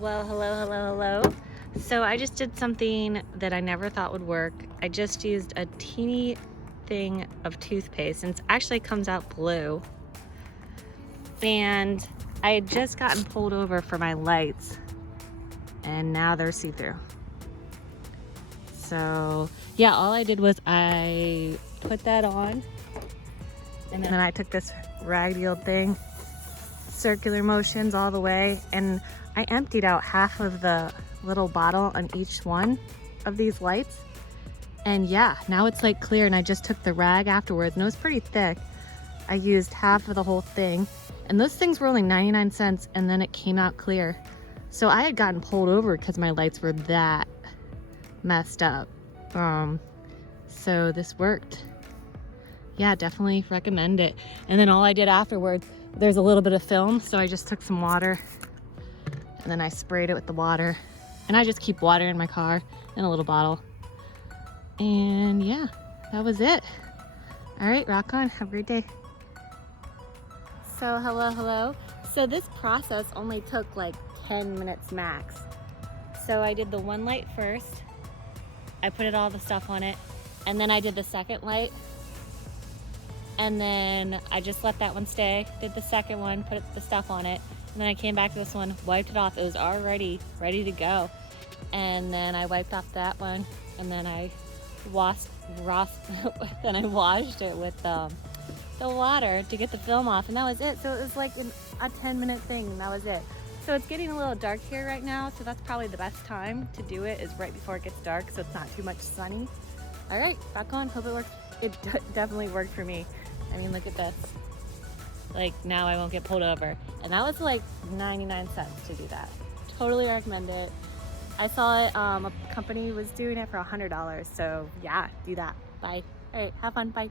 Well, hello. So I just did something that I never thought would work. I just used a teeny thing of toothpaste, and it actually comes out blue. And I had just gotten pulled over for my lights, and now they're see-through. So yeah, all I did was I put that on, and then I took this raggy old thing, circular motions all the way, and I emptied out half of the little bottle on each one of these lights. And yeah, now it's like clear, and I just took the rag afterwards, and it was pretty thick. I used half of the whole thing, and those things were only 99 cents, and then it came out clear. So I had gotten pulled over because my lights were that messed up. So this worked. Yeah, definitely recommend it. And then all I did afterwards, there's a little bit of film, so I just took some water and then I sprayed it with the water, and I just keep water in my car in a little bottle. And yeah, that was it. All right, rock on. Have a great day. So hello. So this process only took like 10 minutes max. So I did the one light first. I put all the stuff on it, and then I did the second light, and then I just let that one stay, did the second one, put the stuff on it, and then I came back to this one, wiped it off. It was already ready to go. And then I wiped off that one, and then I washed it with the water to get the film off, and that was it. So it was like a 10-minute thing, and that was it. So it's getting a little dark here right now, so that's probably the best time to do it, is right before it gets dark, so it's not too much sunny. All right, back on. Hope it works. It definitely worked for me. I mean, look at this. Like, now I won't get pulled over. And that was like 99 cents to do that. Totally recommend it. I saw it, a company was doing it for $100. So yeah, do that. Bye. All right, have fun. Bye.